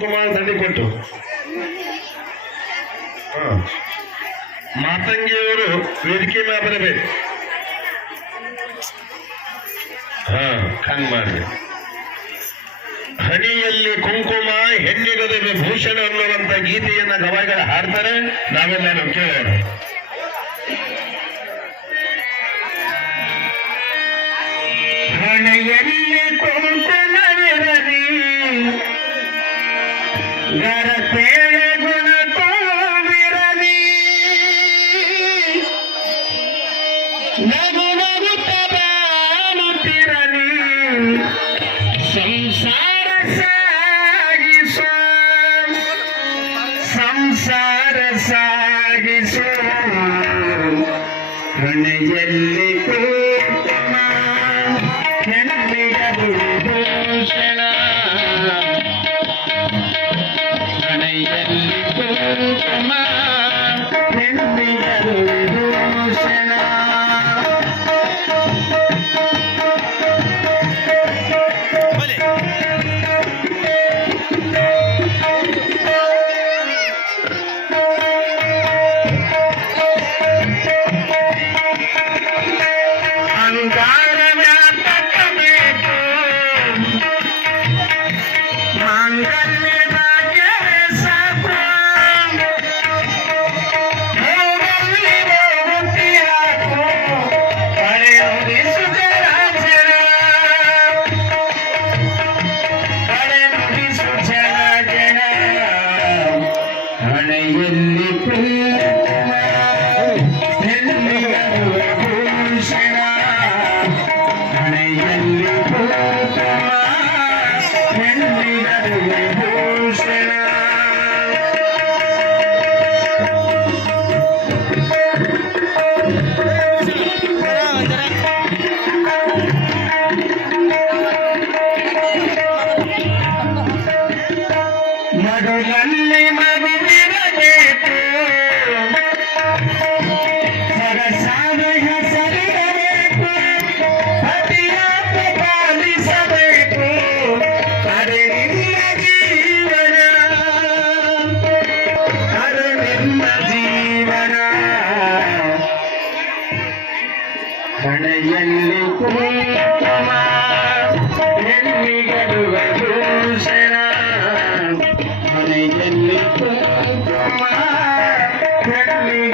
ಕುಮಾರ್ ದಂಡಿಪಟ್ಟು. ಮಾತಂಗಿಯವರು ವೇದಿಕೆ ಮೇಲೆ ಬರಬೇಕು. ಹಾ, ಹಂಗ್ ಮಾಡ್ರಿ. ಹಣಿಯಲ್ಲಿ ಕುಂಕುಮ ಹೆಣ್ಣಿಗದ ಭೂಷಣ ಅನ್ನುವಂತ ಗೀತೆಯನ್ನ ಗವಾಯಿಗಳು ಹಾಡ್ತಾರೆ. ನಾವೆಲ್ಲರೂ ಕೇಳೋಣ. ನಗು ನಗುತ್ತ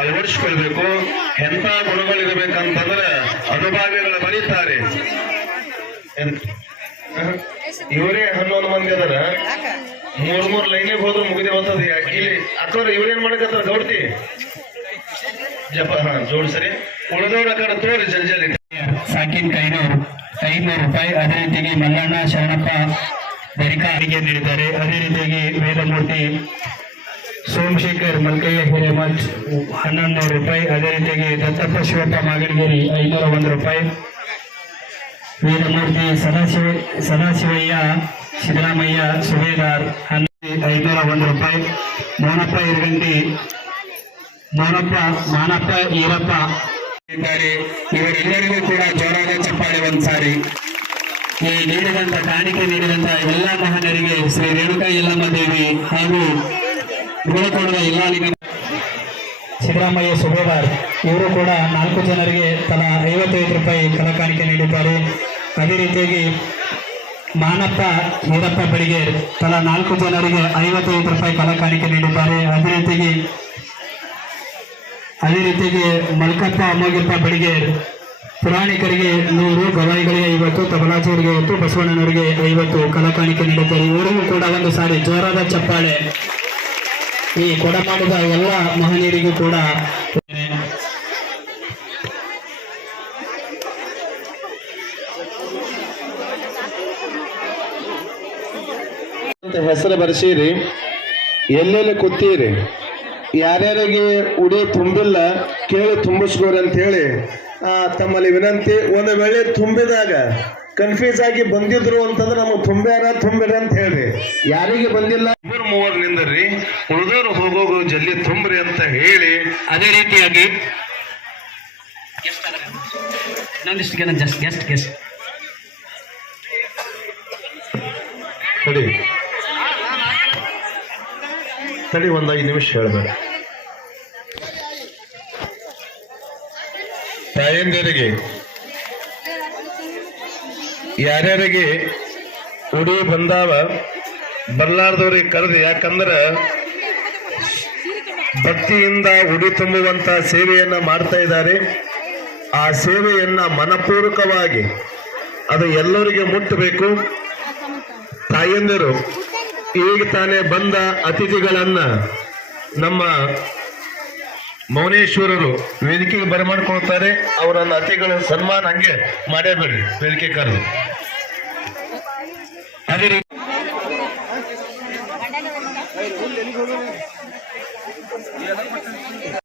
ಅಳವಡಿಸಿಕೊಳ್ಬೇಕು. ಎಂತ ಗುಣಗಳಿರಬೇಕಂತಂದ್ರೆ ಅನುಭಾವಿಗಳು ಬರೀತಾರೆ. ಇವರೇ ಹನ್ನೊಂದು ಮಂದಿ ಅದರ. ಮೂರ್ ಮೂರ್ ಲೈನಿಗೆ ಹೋದ್ರು ಮುಗಿದೇ ಹೋಗ್ತದ ಇಲ್ಲಿ ಅಕ್ಕವ್ರು ಇವ್ರೇನ್ ಮಾಡಕತ್ತಾರ ಗೌಡ್ತಿ? ಜಪ ಹಾ ಜೋಡ್ಸರಿ ಉಳಿದವ್ರ ಕಡೆ ತೋರಿ ಜಲ್ಜಲ್ಲಿ ಸಾಕಿನ ಕೈನೂರು. ಐನೂರು ರೂಪಾಯಿ ಅದೇ ರೀತಿಯಾಗಿ ಮಲ್ಲಣ್ಣ ಶರಣಪ್ಪ ಧರಿಕಾರಿಗೆ ನೀಡಿದ್ದಾರೆ. ಅದೇ ರೀತಿಯಾಗಿ ವೇದಮೂರ್ತಿ ಸೋಮಶೇಖರ್ ಮಲ್ಕಯ್ಯ ಹಿರೇಮಠ್ ಹನ್ನೊಂದು ರೂಪಾಯಿ. ಅದೇ ರೀತಿಯಾಗಿ ದತ್ತಪ್ಪ ಶಿವಪ್ಪ ಮಾಗಡಿಗೇರಿ ಐನೂರ ಒಂದು ರೂಪಾಯಿ. ವೇದಮೂರ್ತಿ ಸದಾಶಿವ ಸದಾಶಿವಯ್ಯ, ಸಿದ್ದರಾಮಯ್ಯ, ಸುಬೇದಾರ್ ಹನ್ನೊಂದು ಐನೂರ ಒಂದು ರೂಪಾಯಿ. ಮೋನಪ್ಪ ಇರಗಂಟಿ ಮೋನಪ್ಪ ಮಾನಪ್ಪ ಈರಪ್ಪ ಇವರೆಲ್ಲರಿಗೂ ಕೂಡ ಜೋರಾದ ಚಪ್ಪಾಳೆ ಒಂದ್ಸಾರಿ ಈ ನೀಡಿದಂತ ಕಾಣಿಕೆ ನೀಡಿದಂತ ಎಲ್ಲಾ ಮಹನರಿಗೆ ಶ್ರೀ ರೇಣುಕಾ ಯಲ್ಲಮ್ಮ ದೇವಿ ಹಾಗೂ ಗುಣಕೋಣದ ಎಲ್ಲಾ ನಿಗಮ ಸಿದ್ದರಾಮಯ್ಯ ಸುಬೇದಾರ್ ಇವರು ಕೂಡ ನಾಲ್ಕು ಜನರಿಗೆ ತಲಾ ಐವತ್ತೈದು ರೂಪಾಯಿ ಕಲಾ ಕಾಣಿಕೆ ನೀಡಿದ್ದಾರೆ. ಅದೇ ರೀತಿಯಾಗಿ ಮಾನಪ್ಪ ಈರಪ್ಪ ಬೆಳಿಗ್ಗೆ ತಲಾ ನಾಲ್ಕು ಜನರಿಗೆ ಐವತ್ತೈದು ರೂಪಾಯಿ ಕಲಾ ನೀಡಿದ್ದಾರೆ. ಅದೇ ರೀತಿಯಾಗಿ ಅದೇ ರೀತಿಯಾಗಿ ಮಲ್ಕಪ್ಪ ಅಮ್ಮೋಗಿಪ್ಪ ಬೆಳಿಗ್ಗೆ ಪುರಾಣಿಕರಿಗೆ ನೂರು, ಗವಾಯಿಗಳಿಗೆ ಐವತ್ತು ತಬಲಾಜಿಯವರಿಗೆ ಐವತ್ತು, ಬಸವಣ್ಣನವರಿಗೆ ಐವತ್ತು ಕಲಕಾಣಿಕೆ ನೀಡುತ್ತಾರೆ ಇವರಿಗೂ ಕೂಡ ಒಂದು ಸಾರಿ ಜೋರಾದ ಚಪ್ಪಾಳೆ. ಈ ಕೊಡಮಾಡಿದ ಎಲ್ಲ ಮಹನೀಯರಿಗೂ ಕೂಡ ಹೆಸರು ಬರೆಸಿರಿ. ಎಲ್ಲೆಲ್ಲಿ ಕೂತೀರಿ? ಯಾರ್ಯಾರಿಗೆ ಉಡಿ ತುಂಬಿಲ್ಲ ಕೇಳಿ ತುಂಬಿಸ್ಕೋರಿ ಅಂತ ಹೇಳಿ ಆ, ತಮ್ಮಲ್ಲಿ ವಿನಂತಿ ಒಂದು ವೇಳೆ ತುಂಬಿದಾಗ ಕನ್ಫ್ಯೂಸ್ ಆಗಿ ಬಂದಿದ್ರು ಅಂತಂದ್ರೆ ನಮಗೆ ತುಂಬ್ಯಾರ ತುಂಬಿರ ಅಂತ ಹೇಳ್ರಿ. ಯಾರಿಗೆ ಬಂದಿಲ್ಲ? ಇಬ್ಬರು ಮೂವರು ನಿಂದ್ರಿ ಉಳಿದವರು ಹೋಗೋಗು ಜಲ್ದಿ ತುಂಬ್ರಿ ಅಂತ ಹೇಳಿ. ಅದೇ ರೀತಿಯಾಗಿ ಇನ್ನೊಂದಿಷ್ಟು ಜನ ಜಸ್ಟ್ ಗೆಸ್ಟ್ ಗೆಸ್ಟ್ ತಡಿ ಒಂದು ಐದು ನಿಮಿಷ ಹೇಳಬೇಕು ತಾಯಂದಿರಿಗೆ, ಯಾರ್ಯಾರಿಗೆ ಉಡಿ ಬಂದಾವ ಬರ್ಲಾರ್ದವ್ರಿಗೆ ಕರೆದು, ಯಾಕಂದ್ರೆ ಭಕ್ತಿಯಿಂದ ಉಡಿ ತುಂಬುವಂತ ಸೇವೆಯನ್ನ ಮಾಡ್ತಾ ಇದ್ದಾರೆ. ಆ ಸೇವೆಯನ್ನ ಮನಪೂರ್ವಕವಾಗಿ ಅದು ಎಲ್ಲರಿಗೆ ಮುಟ್ಟಬೇಕು. ತಾಯಂದಿರು ಈಗ ತಾನೇ ಬಂದ ಅತಿಥಿಗಳನ್ನ ನಮ್ಮ ಮೌನೇಶ್ವರರು ವೇದಿಕೆಗೆ ಬರಮಾಡ್ಕೊಳ್ತಾರೆ. ಅವರನ್ನ ಅತಿಥಿಗಳ ಸನ್ಮಾನ ಹಂಗೆ ಮಾಡೇಬೇಡಿ ವೇದಿಕೆ ಕರೆದು. ಅದೇ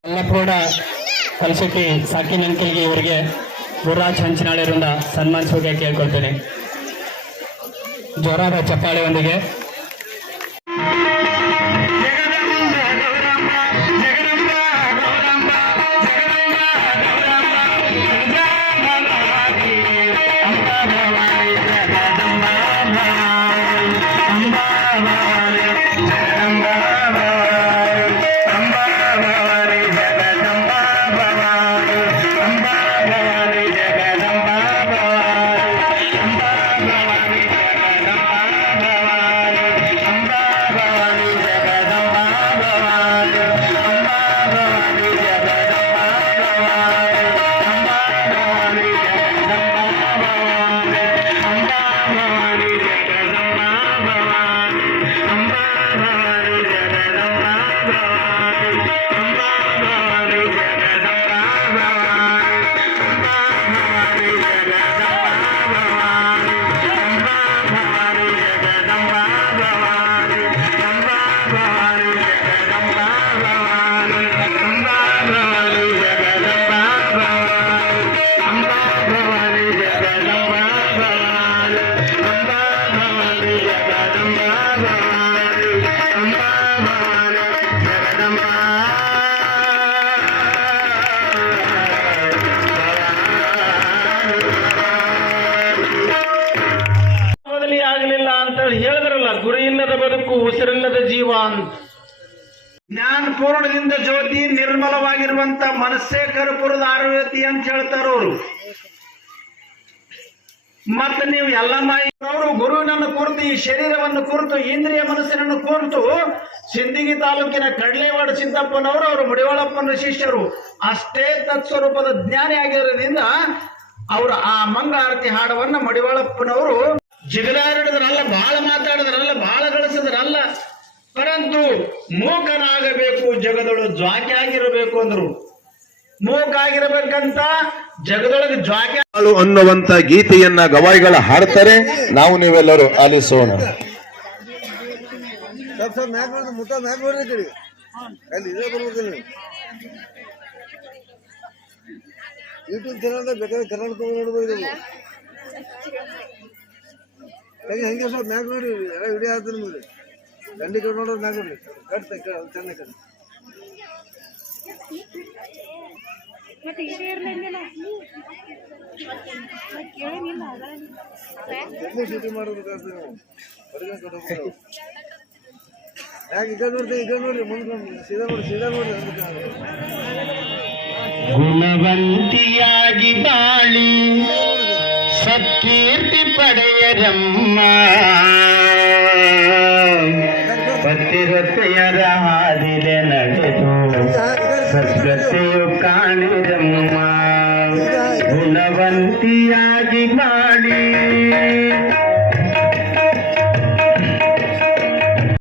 ಕಲಸಕ್ಕೆ ಕಲಶೆಟ್ಟಿ ಸಾಕಿ ನೆನ್ಕಲ್ಗೆ ಇವರಿಗೆ ಗುರುರಾಜ್ ಹಂಚಿನಾಳಿರಿಂದ ಸನ್ಮಾನಿಸೋಕೆ ಕೇಳ್ಕೊಳ್ತೇನೆ. ಜ್ವರದ ಚಪ್ಪಾಳೆಯೊಂದಿಗೆ ಪೂರ್ಣದಿಂದ ಜ್ಯೋತಿ ನಿರ್ಮಲವಾಗಿರುವಂತ ಮನಸ್ಸೇ ಕರ್ಪೂರದ ಅಂತ ಹೇಳ್ತಾರ ಅವರು. ಮತ್ತೆ ನೀವು ಎಲ್ಲ ಅವರು ಗುರುವಿನನ್ನು ಕುರಿತು, ಈ ಶರೀರವನ್ನು ಕುರಿತು, ಇಂದ್ರಿಯ ಮನಸ್ಸಿನನ್ನು ಕುರಿತು, ಸಿಂದಗಿ ತಾಲೂಕಿನ ಕಡ್ಲೇವಾಡ ಸಿದ್ದಪ್ಪನವರು ಅವರು, ಮುಡಿವಾಳಪ್ಪನ ಶಿಷ್ಯರು, ಅಷ್ಟೇ ತತ್ಸ್ವರೂಪದ ಜ್ಞಾನಿ ಆಗಿರೋದ್ರಿಂದ ಅವರು ಆ ಮಂಗಳಾರತಿ ಹಾಡವನ್ನ ಮಡಿವಾಳಪ್ಪನವರು ಜಿಗಲಾರಿಡಿದ್ರಲ್ಲ ಬಹಳ ಮಾತಾಡಿದ್ರಲ್ಲ ಬಹಳ ಗಳಿಸಿದ್ರಲ್ಲ. ಪರಂತು ಮೂಕನಾಗಬೇಕು ಜಗದೊಳು ಜ್ವಾಕೆ ಆಗಿರಬೇಕು ಅಂದ್ರು. ಮೂಕಾಗಿರಬೇಕಂತ ಜಗದೊಳಗೆ ಜ್ವಾಕೆ ಹಾಳು ಅನ್ನುವಂತ ಗೀತೆಯನ್ನ ಗವಾಯಿಗಳ ಹಾಡ್ತಾರೆ. ನಾವು ನೀವೆಲ್ಲರೂ ಆಲಿಸೋಣ. ಯೂಟ್ಯೂಬ್ ಚಾನಲ್ ಬೇಕಾದ್ರೆ ಕರ್ನಾಟಕ ನೋಡ್ಬೋದು ಹೆಂಗೆ ಸರ್ ಸ್ವಲ್ಪ ಮ್ಯಾಕ್ ನೋಡ್ರಿ ಎಲ್ಲ ವಿಡಿಯೋ ಆಗ್ತದೆ ನಿಮಗೆ. ದಂಡಿ ಕಡೆ ನೋಡೋದು ಮ್ಯಾಕ್ ಕಟ್ತೆ ಚೆನ್ನ ಕಡೆ ಮತ್ತೆ ಇದೇ ಇರ್ಲಿಲ್ಲ ಕೇಳೇನಿಲ್ಲ ಶೂಟಿಂಗ್ ಮಾಡೋದು ಕಾಸ್ತದೆ ನೀವು ಹೊರಗೆ ಕಟ್ಟೋದು ಯಾಕೆ ಈ ನೋಡ್ರಿ ಈ ನೋಡ್ರಿ ಮುಂದೆ ಸೀದಾ ನೋಡಿ ಸೀದಾ ಅದಕ್ಕೆ ಗುಣವಂತಿಯಾಗಿ ಬಾಳಿ ಸತ್ಕೀರ್ತಿ ಪಡೆಯರಮ್ಮ பத்திரத்தையராதிலே நடுதும் சர்க்கத்தையோ காணிரம்மா குணவந்தியாகி மாடி